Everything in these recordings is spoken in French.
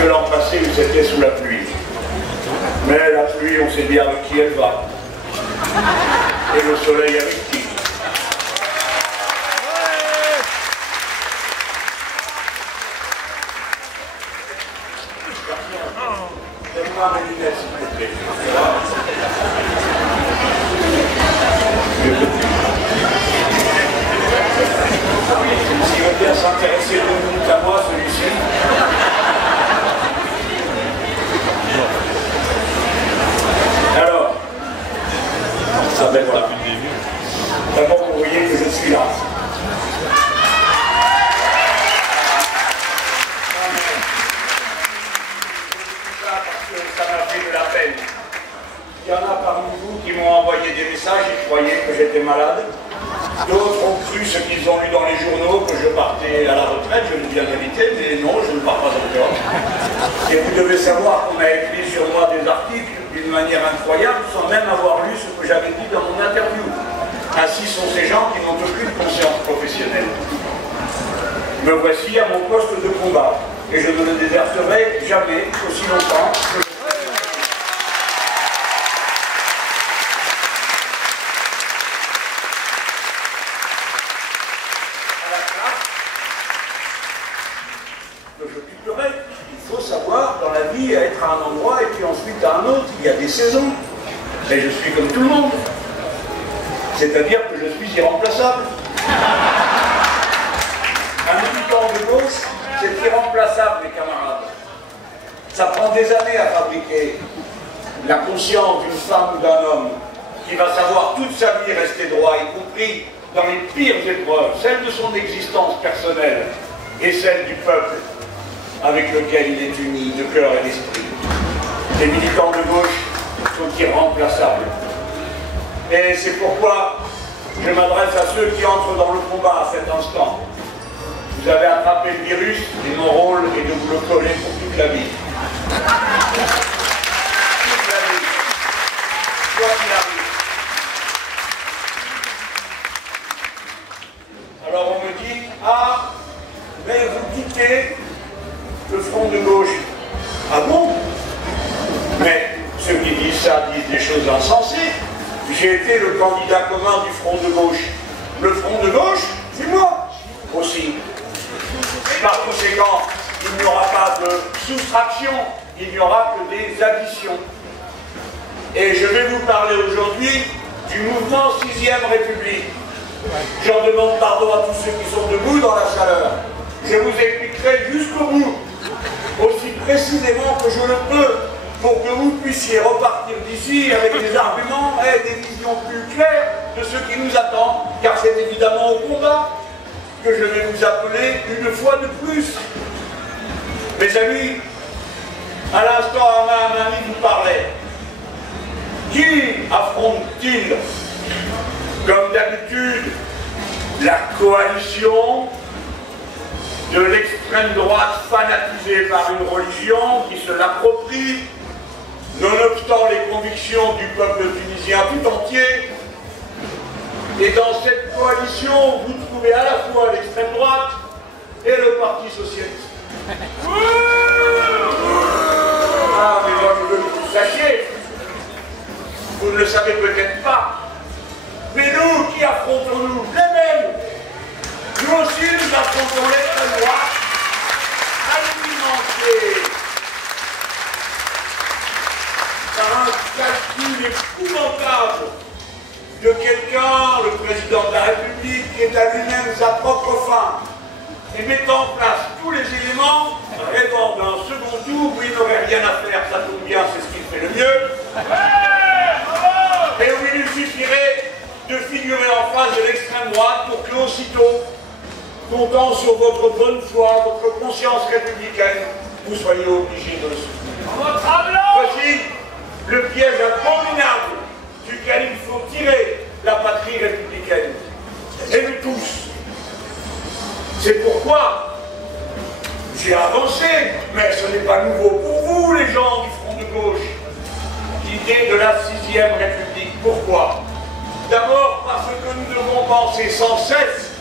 que l'an passé où c'était sous la pluie. Mais la pluie, on sait bien avec qui elle va. Et le soleil avec qui. Donne-moi mes lunettes, s'il te plaît. S'il veut bien s'intéresser 2 minutes à moi, celui-ci. Alors, ah ben voilà. D'abord, vous voyez que je suis là. Parce que ça m'a fait de la peine. Il y en a parmi vous qui m'ont envoyé des messages, ils croyaient que j'étais malade. D'autres ont cru ce qu'ils ont lu dans les journaux, que je partais à la retraite, je le dis la vérité, mais non, je ne pars pas encore. Et vous devez savoir qu'on a écrit sur moi des articles d'une manière incroyable, sans même avoir lu ce que j'avais dit dans mon interview. Ainsi sont ces gens qui n'ont aucune conscience professionnelle. Me voici à mon poste de combat, et je ne le déserterai jamais aussi longtemps que je... Il faut savoir, dans la vie, être à un endroit et puis ensuite à un autre. Il y a des saisons. Et je suis comme tout le monde. C'est-à-dire que je suis irremplaçable. Un militant de gauche, c'est irremplaçable, mes camarades. Ça prend des années à fabriquer la conscience d'une femme ou d'un homme qui va savoir toute sa vie rester droit, y compris dans les pires épreuves, celle de son existence personnelle et celle du peuple avec lequel il est uni de cœur et d'esprit. Les militants de gauche sont irremplaçables. Et c'est pourquoi je m'adresse à ceux qui entrent dans le combat à cet instant. Vous avez attrapé le virus et mon rôle est de vous le coller pour toute la vie. Toute la vie. Quoi qu'il arrive. Alors on me dit, ah, mais vous quittez le front de gauche. Ah bon? Mais ceux qui disent ça disent des choses insensées. J'ai été le candidat commun du front de gauche. Le front de gauche, c'est moi aussi. Par conséquent, il n'y aura pas de soustraction, il n'y aura que des additions. Et je vais vous parler aujourd'hui du mouvement 6e République. J'en demande pardon à tous ceux qui sont debout dans la chaleur. Je vous expliquerai jusqu'au bout, aussi précisément que je le peux, pour que vous puissiez repartir d'ici avec des arguments et des visions plus claires de ce qui nous attend, car c'est évidemment au combat que je vais vous appeler une fois de plus. Mes amis, à l'instant, un ami vous parlait. Qui affronte-t-il, comme d'habitude, la coalition de l'extrême droite fanatisée par une religion qui se l'approprie, nonobstant les convictions du peuple tunisien tout entier? Et dans cette coalition, vous trouvez à la fois l'extrême droite et le Parti socialiste. Ah, mais moi je veux que vous sachiez, vous ne le savez peut-être pas, mais nous, qui affrontons-nous? Les mêmes. Nous aussi, nous affrontons l'extrême droite, alimentée par un calcul épouvantable de quelqu'un, le président de la République, qui est à lui-même sa propre fin, et mettant en place tous les éléments, rêvant d'un second tour où il n'aurait rien à faire, ça tombe bien, c'est ce qu'il fait le mieux, et où il lui suffirait de figurer en face de l'extrême droite pour que aussitôt, comptant sur votre bonne foi, votre conscience républicaine, vous soyez obligés de le soutenir. Voici le piège abominable duquel il faut tirer la patrie républicaine. Et nous tous. C'est pourquoi j'ai avancé, mais ce n'est pas nouveau pour vous, les gens du front de gauche, l'idée de la 6e République. Pourquoi? D'abord parce que nous devons penser sans cesse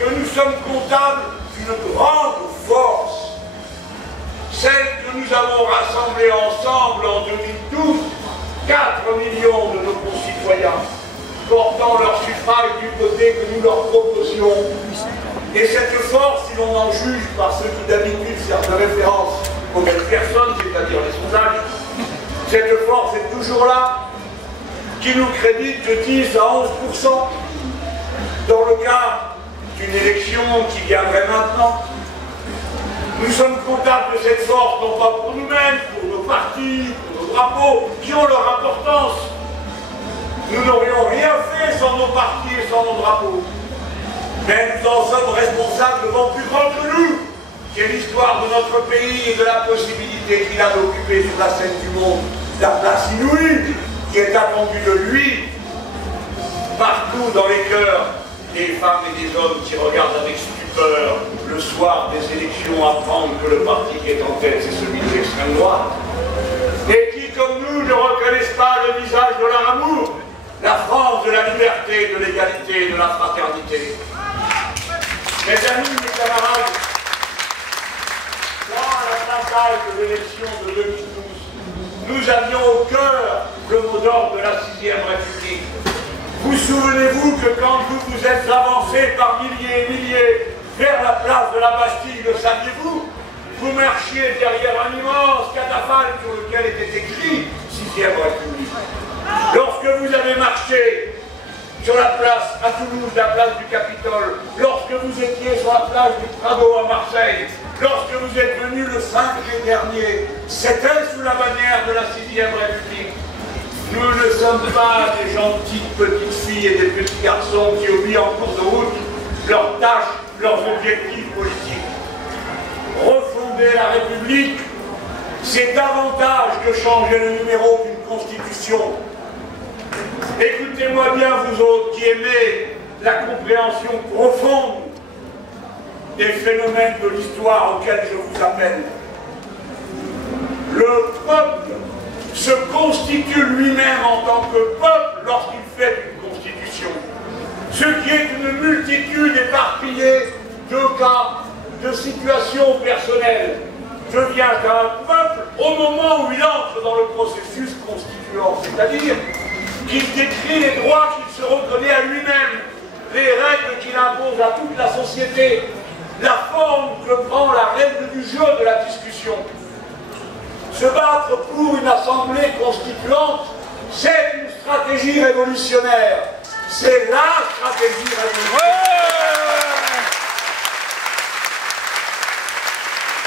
que nous sommes comptables d'une grande force. celle que nous avons rassemblée ensemble en 2012, 4 millions de nos concitoyens, portant leur suffrage du côté que nous leur proposions. Et cette force, si l'on en juge par ceux qui d'habitude servent de référence aux mêmes personnes, c'est-à-dire les sondages, cette force est toujours là, qui nous crédite de 10 à 11%. Dans le cas d'une élection qui viendrait maintenant, nous sommes comptables de cette force, non pas pour nous-mêmes, pour nos partis, pour nos drapeaux, qui ont leur importance. Nous n'aurions rien fait sans nos partis et sans nos drapeaux. Mais nous en sommes responsables devant plus grand que nous, qui est l'histoire de notre pays et de la possibilité qu'il a d'occuper sur la scène du monde la place inouïe qui est attendue de lui partout dans les cœurs des femmes et des hommes qui regardent avec stupeur le soir des élections apprendre que le parti qui est en tête c'est celui de l'extrême droite et qui comme nous ne reconnaissent pas le visage de leur amour, la France de la liberté, de l'égalité, de la fraternité. Mes amis, mes camarades, dans la bataille de l'élection de 2012, nous avions au cœur le mot d'ordre de la 6e République. Vous souvenez-vous que quand vous vous êtes avancés par milliers et milliers vers la place de la Bastille, le saviez-vous? Vous marchiez derrière un immense catafalque sur lequel était écrit 6e République. Lorsque vous avez marché sur la place à Toulouse, la place du Capitole, lorsque vous étiez sur la place du Prado à Marseille, lorsque vous êtes venu le 5 juillet dernier, c'était sous la bannière de la 6e République. Nous ne sommes pas des gentilles petites filles et des petits garçons qui oublient en cours de route leurs tâches, leurs objectifs politiques. Refonder la République, c'est davantage que changer le numéro d'une constitution. Écoutez-moi bien, vous autres qui aimez la compréhension profonde des phénomènes de l'histoire auxquels je vous appelle. Le peuple se constitue lui-même en tant que peuple lorsqu'il fait une constitution. Ce qui est une multitude éparpillée de cas, de situations personnelles, devient un peuple au moment où il entre dans le processus constituant, c'est-à-dire qu'il décrit les droits qu'il se reconnaît à lui-même, les règles qu'il impose à toute la société, la forme que prend la règle du jeu de la discussion. Se battre pour une assemblée constituante, c'est une stratégie révolutionnaire. C'est la stratégie révolutionnaire.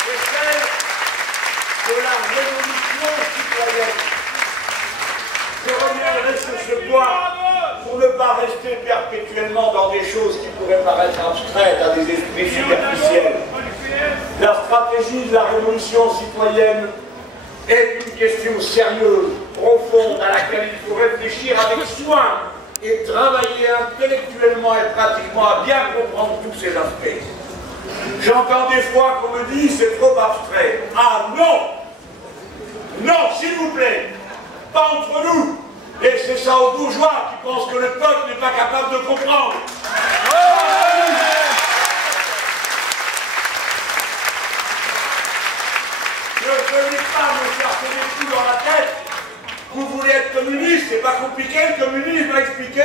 C'est celle de la révolution citoyenne. Je reviendrai sur ce point pour ne pas rester perpétuellement dans des choses qui pourraient paraître abstraites à des esprits superficiels. La stratégie de la révolution citoyenne est une question sérieuse, profonde, à laquelle il faut réfléchir avec soin et travailler intellectuellement et pratiquement à bien comprendre tous ces aspects. J'entends des fois qu'on me dit c'est trop abstrait. Ah non! Non, s'il vous plaît! Pas entre nous! Et c'est ça aux bourgeois qui pensent que le peuple n'est pas capable de comprendre. Ne venez pas me chercher des coups dans la tête. Vous voulez être communiste, c'est pas compliqué, le communisme a expliqué.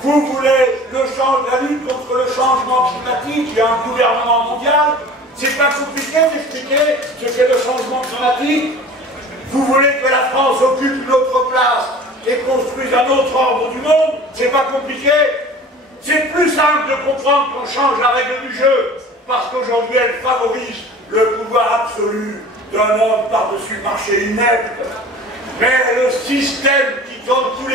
Vous voulez la lutte contre le changement climatique, il y a un gouvernement mondial, c'est pas compliqué d'expliquer ce qu'est le changement climatique. Vous voulez que la France occupe une autre place et construise un autre ordre du monde, c'est pas compliqué. C'est plus simple de comprendre qu'on change la règle du jeu, parce qu'aujourd'hui elle favorise le pouvoir absolu d'un homme par-dessus le marché inepte. Mais le système qui donne tous